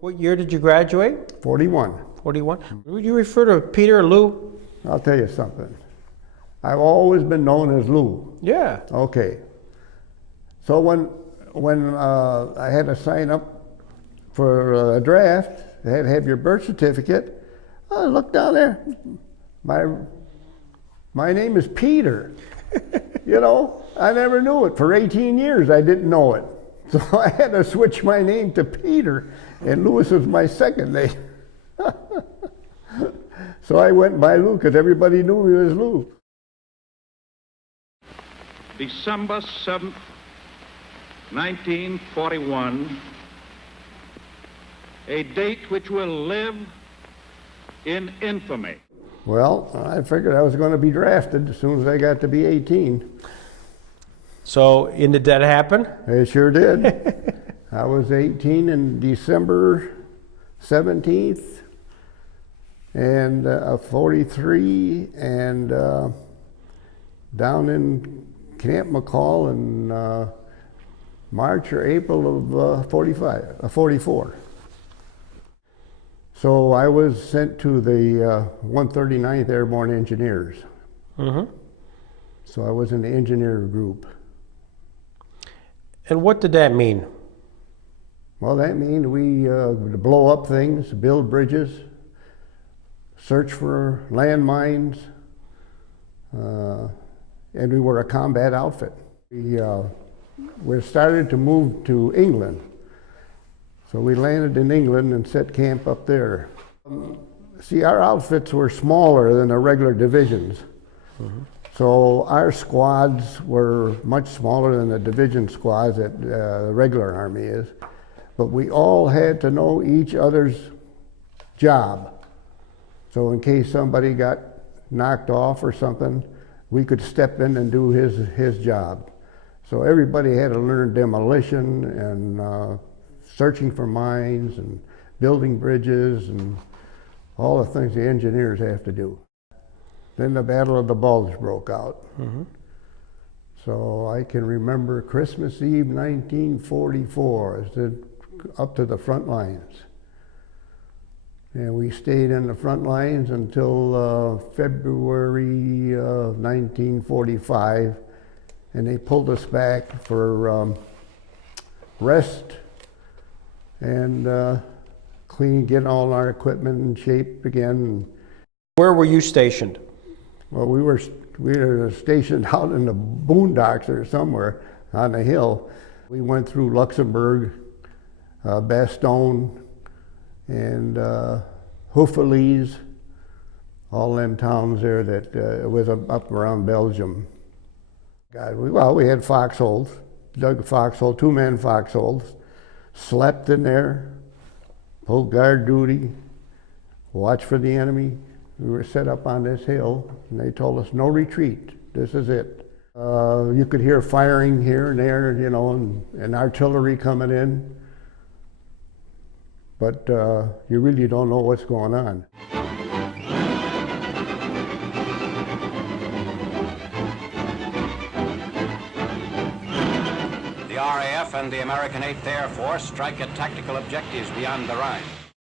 What year did you graduate? 41. 41. Would you refer to Peter or Lou? I'll tell you something. I've always been known as Lou. Yeah. Okay. So when I had to sign up for a draft, I had to have your birth certificate. I looked down there. My name is Peter. You know, I never knew it. For 18 years, I didn't know it. So I had to switch my name to Peter, and Louis was my second name. So I went by Lou because everybody knew me as Lou. December 7th, 1941, a date which will live in infamy. Well, I figured I was going to be drafted as soon as I got to be 18. So, did that happen? It sure did. I was 18 in December 17th, and 43, and down in Camp McCall in March or April of 44. So I was sent to the 139th Airborne Engineers. Mm-hmm. So I was in the engineer group. And what did that mean? Well, that means we blow up things, build bridges, search for landmines, and we were a combat outfit. We started to move to England. So we landed in England and set camp up there. See, our outfits were smaller than the regular divisions. Mm-hmm. So our squads were much smaller than the division squads that the regular Army is. But we all had to know each other's job. So in case somebody got knocked off or something, we could step in and do his job. So everybody had to learn demolition and searching for mines and building bridges and all the things the engineers have to do. Then the Battle of the Bulge broke out. Mm-hmm. So I can remember Christmas Eve 1944 up to the front lines. And we stayed in the front lines until February of 1945, and they pulled us back for rest and getting all our equipment in shape again. Where were you stationed? Well, we were stationed out in the boondocks or somewhere on the hill. We went through Luxembourg, Bastogne, and Houffalize, all them towns there that was up around Belgium. God, we had foxholes, dug a foxhole, 2-man foxholes, slept in there, pulled guard duty, watched for the enemy. We were set up on this hill, and they told us no retreat. This is it. You could hear firing here and there, you know, and artillery coming in, but you really don't know what's going on. The RAF and the American 8th Air Force strike at tactical objectives beyond the Rhine.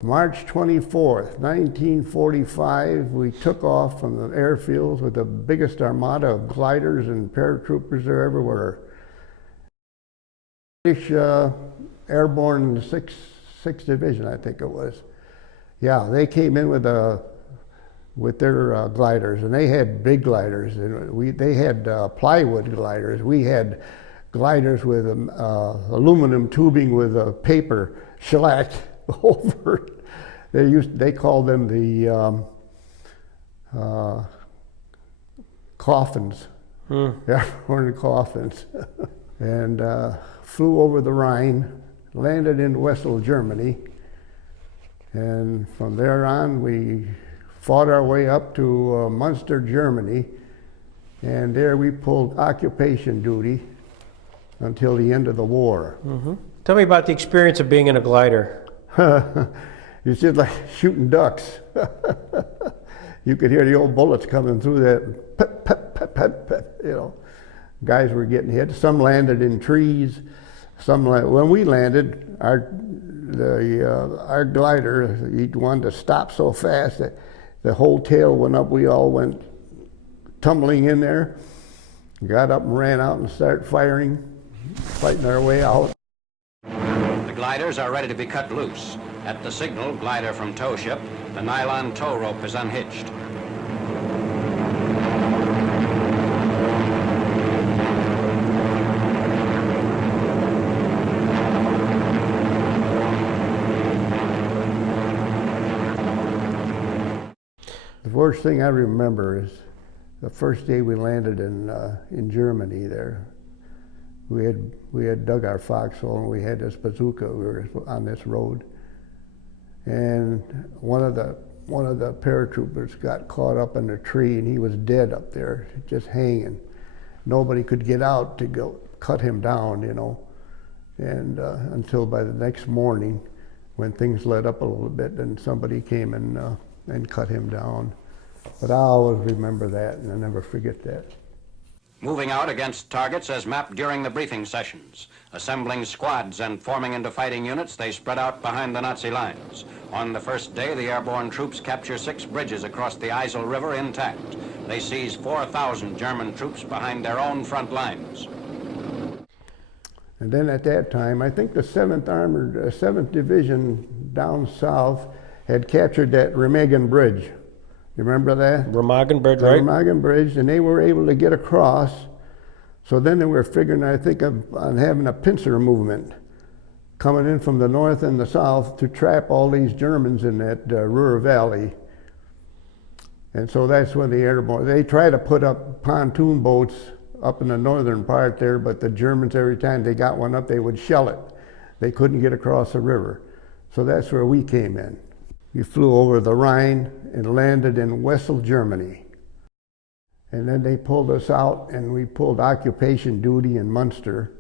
March 24th, 1945, we took off from the airfields with the biggest armada of gliders and paratroopers there ever were. British Airborne 6th Division, I think it was. Yeah, they came in with their gliders, and they had big gliders. And they had plywood gliders. We had gliders with aluminum tubing with a paper shellacked over it. They called them the coffins. Airborne coffins. And flew over the Rhine, landed in Wesel, Germany, and from there on we fought our way up to Munster, Germany, and there we pulled occupation duty until the end of the war. Mm-hmm. Tell me about the experience of being in a glider. It's just like shooting ducks. You could hear the old bullets coming through that, pep, pep, pep, pep, pep, you know. Guys were getting hit. Some landed in trees. When we landed, our glider, he wanted to stop so fast that the whole tail went up. We all went tumbling in there, got up and ran out and started fighting our way out. The gliders are ready to be cut loose. At the signal, glider from tow ship, the nylon tow rope is unhitched. The first thing I remember is the first day we landed in Germany there. We had dug our foxhole and we had this bazooka. We were on this road, and one of the paratroopers got caught up in a tree and he was dead up there, just hanging. Nobody could get out to go cut him down, you know, and until by the next morning, when things let up a little bit, then somebody came and cut him down. But I always remember that, and I never forget that. Moving out against targets as mapped during the briefing sessions. Assembling squads and forming into fighting units, they spread out behind the Nazi lines. On the first day, the airborne troops capture 6 bridges across the Isel River intact. They seize 4,000 German troops behind their own front lines. And then at that time, I think the 7th Division down south had captured that Remagen Bridge. You remember that? Remagen Bridge, The right? Remagen Bridge, and they were able to get across. So then they were figuring, I think, on having a pincer movement coming in from the north and the south to trap all these Germans in that Ruhr Valley. And so that's when the airborne, they try to put up pontoon boats up in the northern part there, but the Germans, every time they got one up, they would shell it. They couldn't get across the river. So that's where we came in. We flew over the Rhine and landed in Wessel, Germany. And then they pulled us out and we pulled occupation duty in Munster.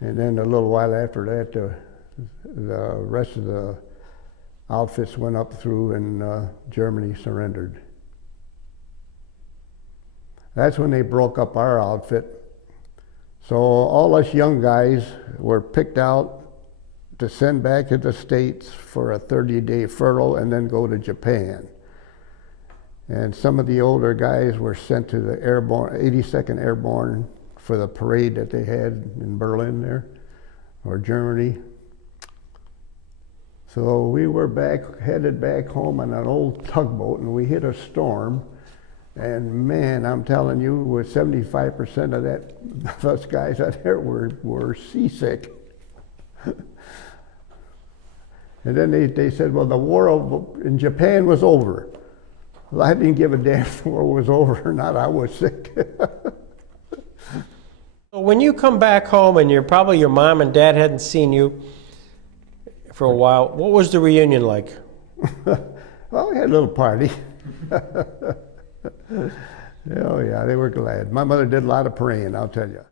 And then a little while after that, the rest of the outfits went up through and Germany surrendered. That's when they broke up our outfit. So all us young guys were picked out to send back to the States for a 30-day furlough and then go to Japan. And some of the older guys were sent to the Airborne, 82nd Airborne for the parade that they had in Berlin there, or Germany. So we were headed back home on an old tugboat, and we hit a storm. And man, I'm telling you, with 75% of us guys out there were seasick. And then they said, well, the war in Japan was over. Well, I didn't give a damn if the war was over or not. I was sick. When you come back home and probably your mom and dad hadn't seen you for a while, what was the reunion like? Well, we had a little party. Oh yeah, they were glad. My mother did a lot of praying, I'll tell you.